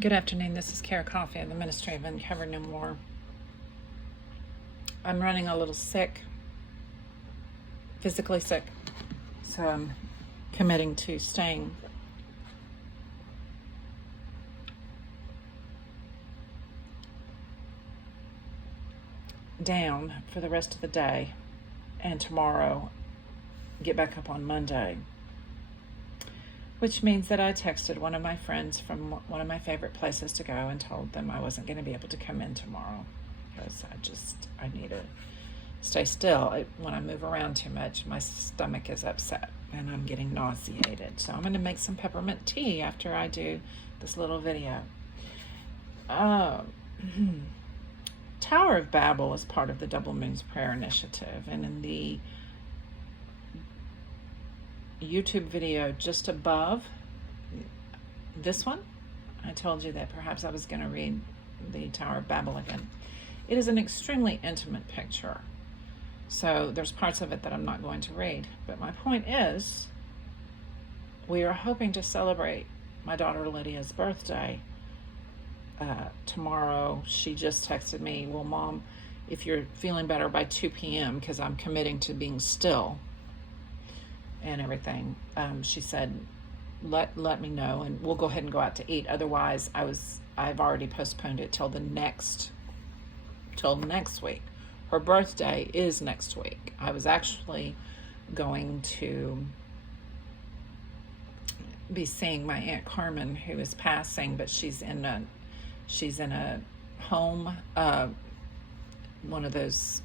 Good afternoon. This is Beaty-Coffey of the Ministry of Uncover No More. I'm running a little sick, physically sick, so I'm committing to staying down for the rest of the day, and tomorrow get back up on Monday, which means that I texted one of my friends from one of my favorite places to go and told them I wasn't going to be able to come in tomorrow because I need to stay still. When I move around too much, my stomach is upset and I'm getting nauseated. So I'm going to make some peppermint tea after I do this little video. Tower of Babel is part of the Double Moons Prayer Initiative, and in the YouTube video just above this one, I told you that perhaps I was going to read the Tower of Babel again. It is an extremely intimate picture, so there's parts of it that I'm not going to read. But my point is, we are hoping to celebrate my daughter Lydia's birthday tomorrow. She just texted me, well, Mom, if you're feeling better by 2 p.m., because I'm committing to being still and everything, she said, let me know and we'll go ahead and go out to eat. Otherwise, I've already postponed it till next week. Her birthday is next week. I was actually going to be seeing my Aunt Carmen, who is passing, but she's in a home, one of those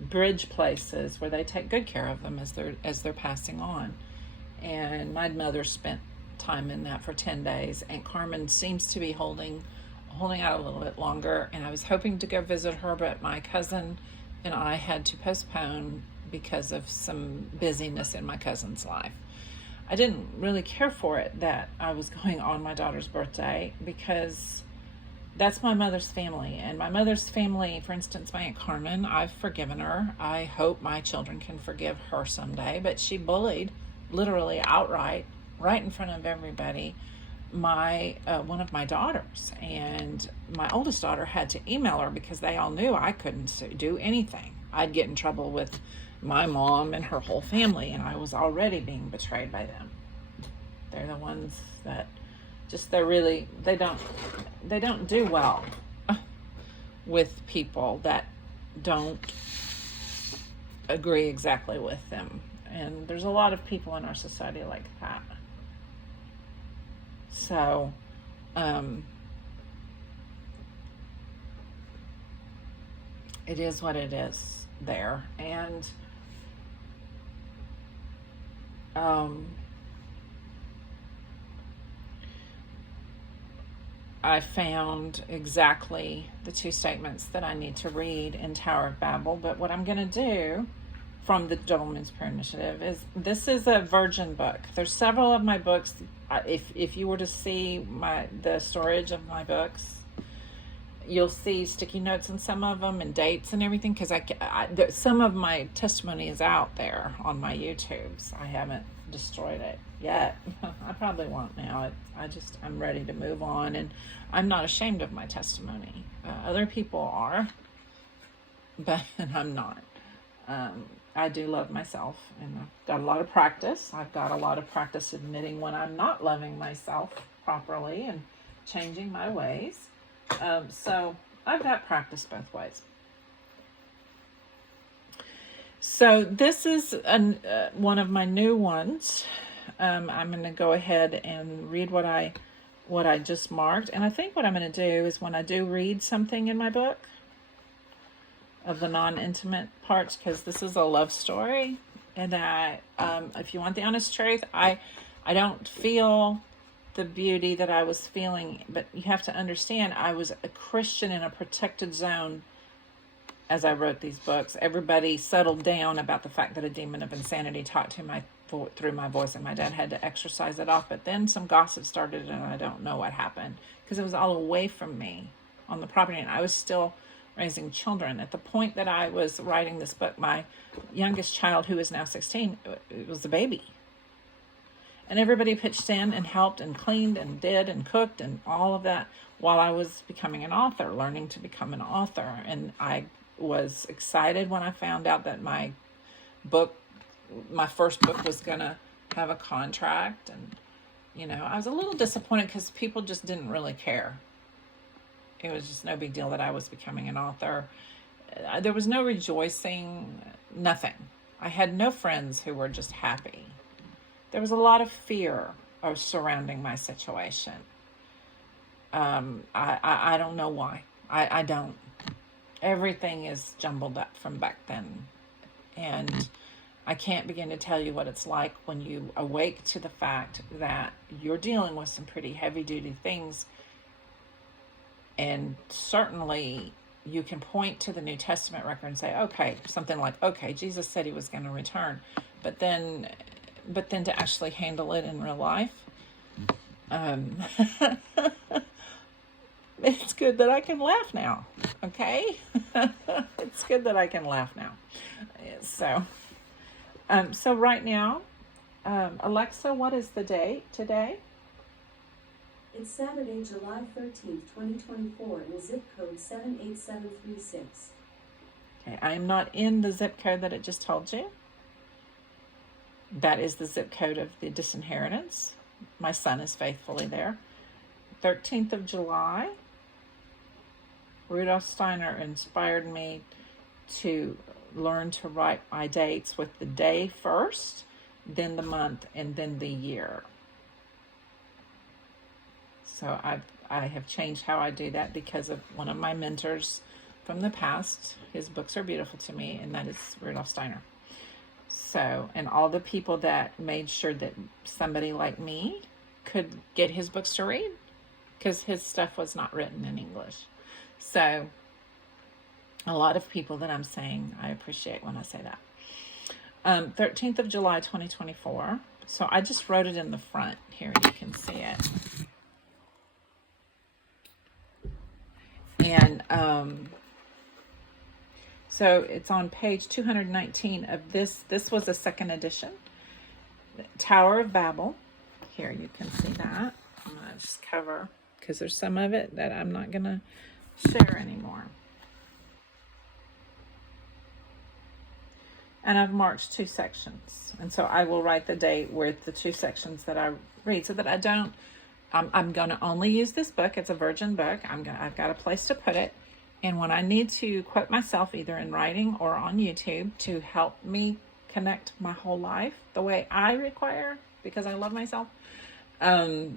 bridge places where they take good care of them as they're passing on. And my mother spent time in that for 10 days. Aunt Carmen seems to be holding out a little bit longer, and I was hoping to go visit her, but my cousin and I had to postpone because of some busyness in my cousin's life. I didn't really care for it that I was going on my daughter's birthday, because that's my mother's family. And my mother's family, for instance, my Aunt Carmen, I've forgiven her. I hope my children can forgive her someday. But she bullied, literally outright, right in front of everybody, one of my daughters. And my oldest daughter had to email her because they all knew I couldn't do anything. I'd get in trouble with my mom and her whole family, and I was already being betrayed by them. They're the ones that they don't do well with people that don't agree exactly with them. And there's a lot of people in our society like that. So, it is what it is there. And I found exactly the 2 statements that I need to read in Tower of Babel. But what I'm going to do from the Double Moons Prayer Initiative is, this is a virgin book. There's several of my books. If you were to see the storage of my books, you'll see sticky notes in some of them and dates and everything, because some of my testimony is out there on my YouTubes. I haven't destroyed it yet. I probably won't now. I'm ready to move on, and I'm not ashamed of my testimony. Other people are, but I'm not. I do love myself, and I've got a lot of practice. I've got a lot of practice admitting when I'm not loving myself properly and changing my ways. So I've got practice both ways. So this is one of my new ones. I'm going to go ahead and read what I just marked. And I think what I'm going to do is, when I do read something in my book of the non-intimate parts, because this is a love story, and that if you want the honest truth, I don't feel the beauty that I was feeling, but you have to understand, I was a Christian in a protected zone as I wrote these books. Everybody settled down about the fact that a demon of insanity talked to through my voice, and my dad had to exorcise it off. But then some gossip started, and I don't know what happened, because it was all away from me on the property, and I was still raising children. At the point that I was writing this book, my youngest child, who is now 16, it was a baby. And everybody pitched in and helped and cleaned and did and cooked and all of that while I was becoming an author, learning to become an author. And I was excited when I found out that my first book was going to have a contract. And, I was a little disappointed because people just didn't really care. It was just no big deal that I was becoming an author. There was no rejoicing, nothing. I had no friends who were just happy. There was a lot of fear surrounding my situation. I don't know why. I don't. Everything is jumbled up from back then. And I can't begin to tell you what it's like when you awake to the fact that you're dealing with some pretty heavy-duty things. And certainly you can point to the New Testament record and say, okay, something like, okay, Jesus said he was going to return. But then to actually handle it in real life, it's good that I can laugh now, okay? It's good that I can laugh now. So right now, Alexa, what is the date today? It's Saturday, July 13th, 2024, in zip code 78736. Okay, I am not in the zip code that it just told you. That is the zip code of the disinheritance. My son is faithfully there. 13th of July. Rudolf Steiner inspired me to learn to write my dates with the day first, then the month, and then the year. So I have changed how I do that because of one of my mentors from the past. His books are beautiful to me, and that is Rudolf Steiner. So, and all the people that made sure that somebody like me could get his books to read, because his stuff was not written in English. So, a lot of people that I'm saying I appreciate when I say that. 13th of July, 2024. So, I just wrote it in the front here. You can see it. And, so it's on page 219 of this. This was a second edition. Tower of Babel. Here you can see that. I'm going to just cover because there's some of it that I'm not going to share anymore. And I've marked 2 sections. And so I will write the date with the 2 sections that I read so that I don't, I'm going to only use this book. It's a virgin book. I've got a place to put it. And when I need to quote myself either in writing or on YouTube to help me connect my whole life the way I require, because I love myself, I'll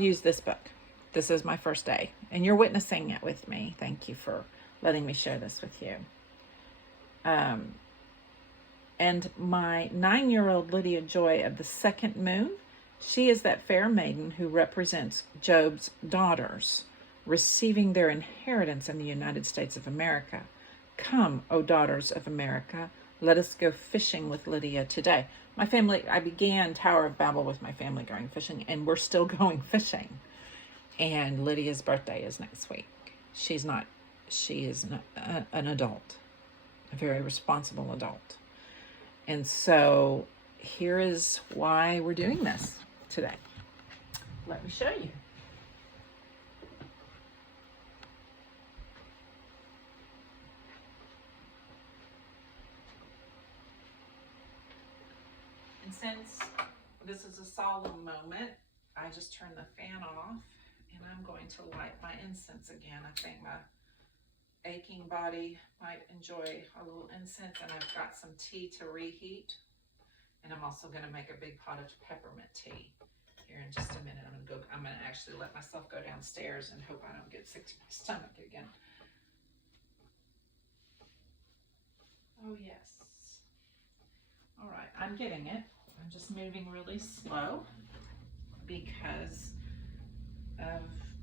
use this book. This is my first day. And you're witnessing it with me. Thank you for letting me share this with you. And my 9-year-old Lydia Joy of the second moon, she is that fair maiden who represents Job's daughters, receiving their inheritance in the United States of America. Come, O daughters of America, let us go fishing with Lydia today. My family, I began Tower of Babel with my family going fishing, and we're still going fishing. And Lydia's birthday is next week. She is an adult, a very responsible adult. And so here is why we're doing this today. Let me show you. Since this is a solemn moment, I just turned the fan off and I'm going to light my incense again. I think my aching body might enjoy a little incense, and I've got some tea to reheat. And I'm also going to make a big pot of peppermint tea here in just a minute. I'm going to actually let myself go downstairs and hope I don't get sick to my stomach again. Oh yes. All right, I'm getting it. I'm just moving really slow because of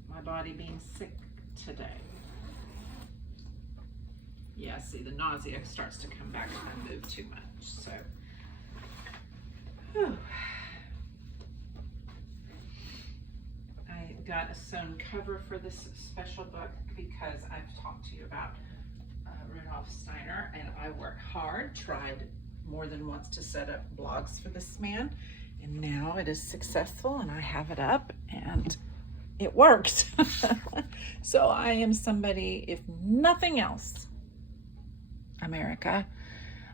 my body being sick today. Yeah, see, the nausea starts to come back if I move too much. So, whew. I got a sewn cover for this special book because I've talked to you about Rudolf Steiner, and I work hard, tried more than once to set up blogs for this man, and now it is successful and I have it up and it worked. So I am somebody, if nothing else, America,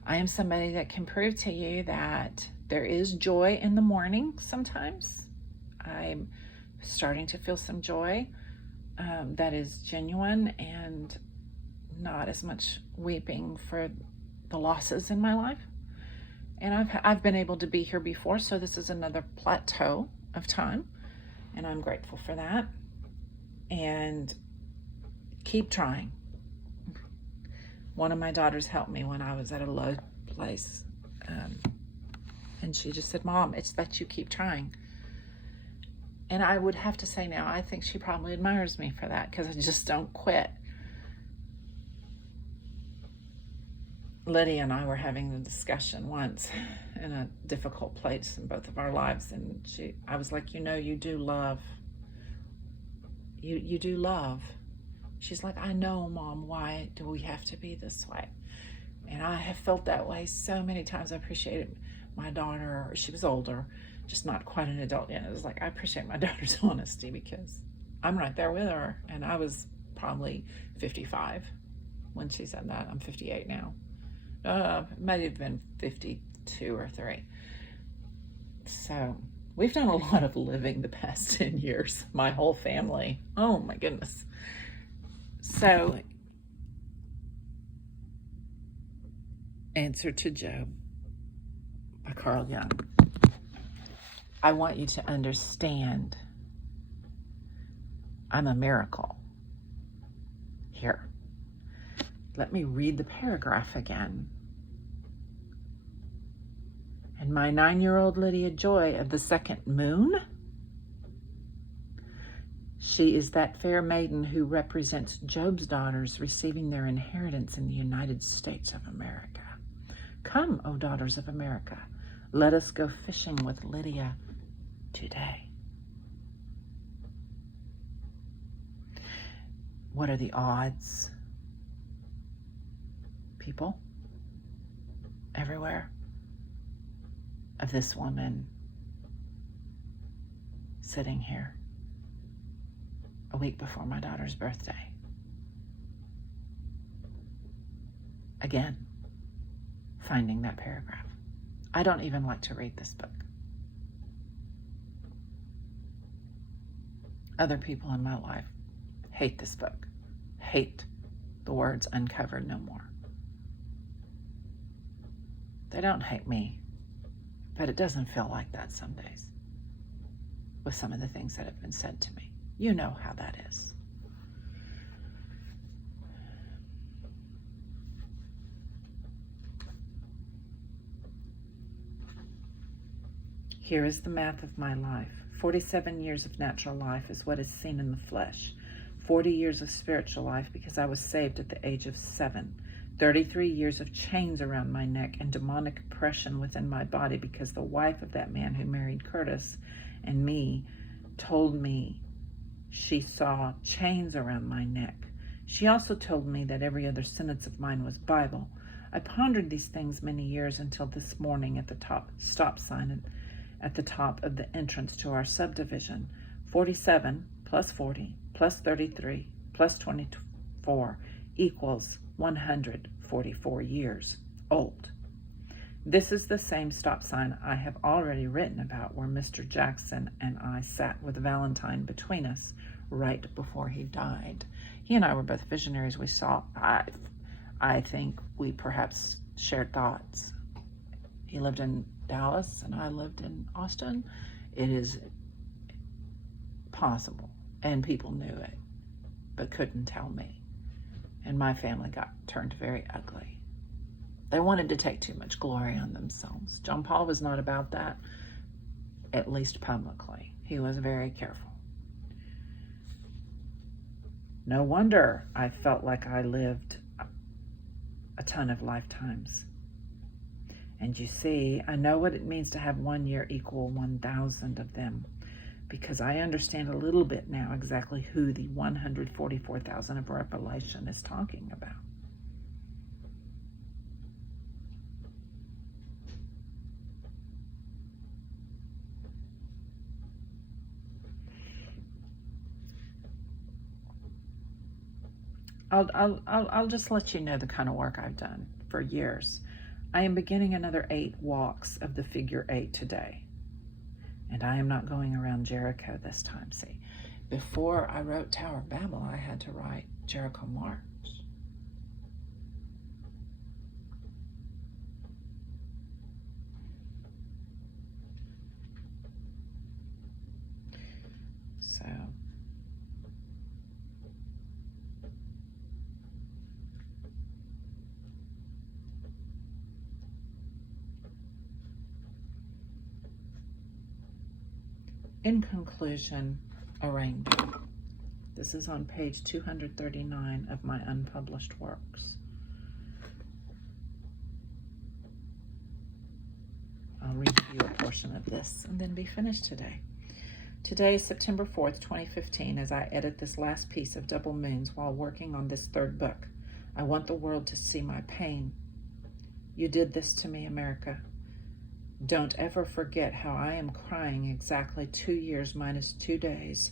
I am somebody that can prove to you that there is joy in the morning sometimes. I'm starting to feel some joy that is genuine and not as much weeping for the losses in my life. And I've been able to be here before, so this is another plateau of time, and I'm grateful for that. And keep trying. One of my daughters helped me when I was at a low place, and she just said, "Mom, it's that you keep trying." And I would have to say now, I think she probably admires me for that, because I just don't quit. Lydia and I were having a discussion once in a difficult place in both of our lives, and I was like, you do love. You do love. She's like, "I know, Mom, why do we have to be this way?" And I have felt that way so many times. I appreciated my daughter. She was older, just not quite an adult yet. It was like, I appreciate my daughter's honesty, because I'm right there with her. And I was probably 55 when she said that. I'm 58 now. It might have been 52 or 3. So we've done a lot of living the past 10 years, my whole family. Oh my goodness. So, Answer to Job by Carl Jung. I want you to understand I'm a miracle. Here, let me read the paragraph again. And my 9-year-old Lydia Joy of the second moon, she is that fair maiden who represents Job's daughters receiving their inheritance in the United States of America. Come, O daughters of America, let us go fishing with Lydia today. What are the odds, people, everywhere, of this woman sitting here a week before my daughter's birthday? Again, finding that paragraph. I don't even like to read this book. Other people in my life hate this book, hate the words "uncovered no more." They don't hate me, but it doesn't feel like that some days with some of the things that have been said to me. You know how that is. Here is the math of my life. 47 years of natural life is what is seen in the flesh. 40 years of spiritual life, because I was saved at the age of 7. 33 years of chains around my neck and demonic oppression within my body, because the wife of that man who married Curtis and me told me she saw chains around my neck. She also told me that every other sentence of mine was Bible. I pondered these things many years until this morning at the stop sign at the top of the entrance to our subdivision. 47 plus 40 plus 33 plus 24 equals 144 years old. This is the same stop sign I have already written about, where Mr. Jackson and I sat with Valentine between us right before he died. He and I were both visionaries. We saw, I think we perhaps shared thoughts. He lived in Dallas and I lived in Austin. It is possible, and people knew it, but couldn't tell me. And my family got turned very ugly. They wanted to take too much glory on themselves. John Paul was not about that, at least publicly. He was very careful. No wonder I felt like I lived a ton of lifetimes. And you see, I know what it means to have 1 year equal 1,000 of them, because I understand a little bit now exactly who the 144,000 of Revelation is talking about. I'll just let you know the kind of work I've done for years. I am beginning another 8 walks of the figure 8 today. And I am not going around Jericho this time. See, before I wrote Tower of Babel, I had to write Jericho March. So in conclusion, a rainbow. This is on page 239 of my unpublished works. I'll read you a portion of this and then be finished today. Today is September 4th, 2015, as I edit this last piece of Double Moons while working on this 3rd book. I want the world to see my pain. You did this to me, America. Don't ever forget how I am crying exactly 2 years minus 2 days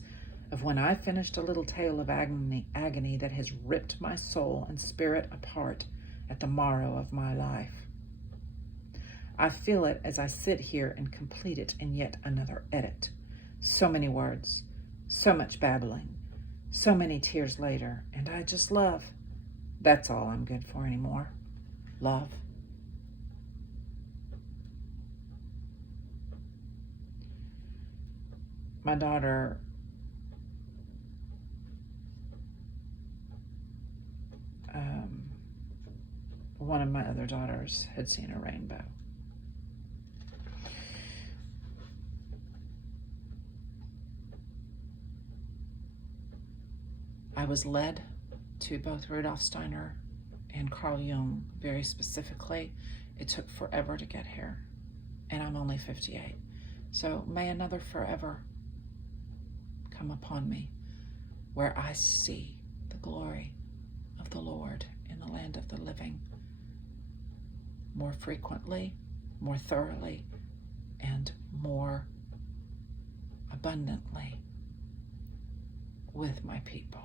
of when I finished a little tale of agony that has ripped my soul and spirit apart at the marrow of my life. I feel it as I sit here and complete it in yet another edit. So many words, so much babbling, so many tears later, and I just love. That's all I'm good for anymore. Love. My daughter one of my other daughters had seen a rainbow. I was led to both Rudolf Steiner and Carl Jung very specifically. It took forever to get here, and I'm only 58. So may another forever come upon me where I see the glory of the Lord in the land of the living more frequently, more thoroughly, and more abundantly with my people.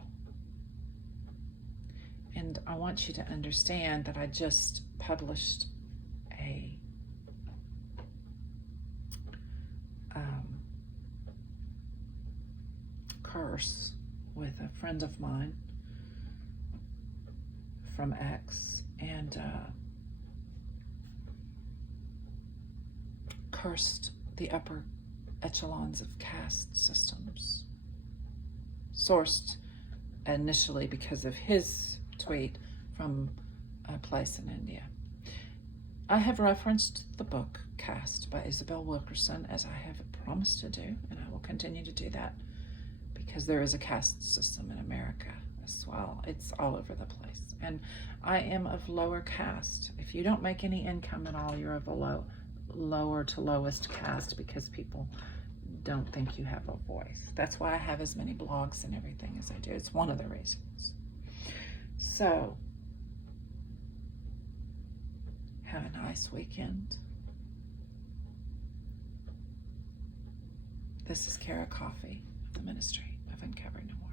And I want you to understand that I just published a curse with a friend of mine from X, and cursed the upper echelons of caste systems, sourced initially because of his tweet from a place in India. I have referenced the book Caste by Isabel Wilkerson, as I have promised to do, and I will continue to do that because there is a caste system in America as well. It's all over the place. And I am of lower caste. If you don't make any income at all, you're of a lower to lowest caste because people don't think you have a voice. That's why I have as many blogs and everything as I do. It's one of the reasons. So, have a nice weekend. This is Beaty-Coffey, the Ministry of Uncovering the Word.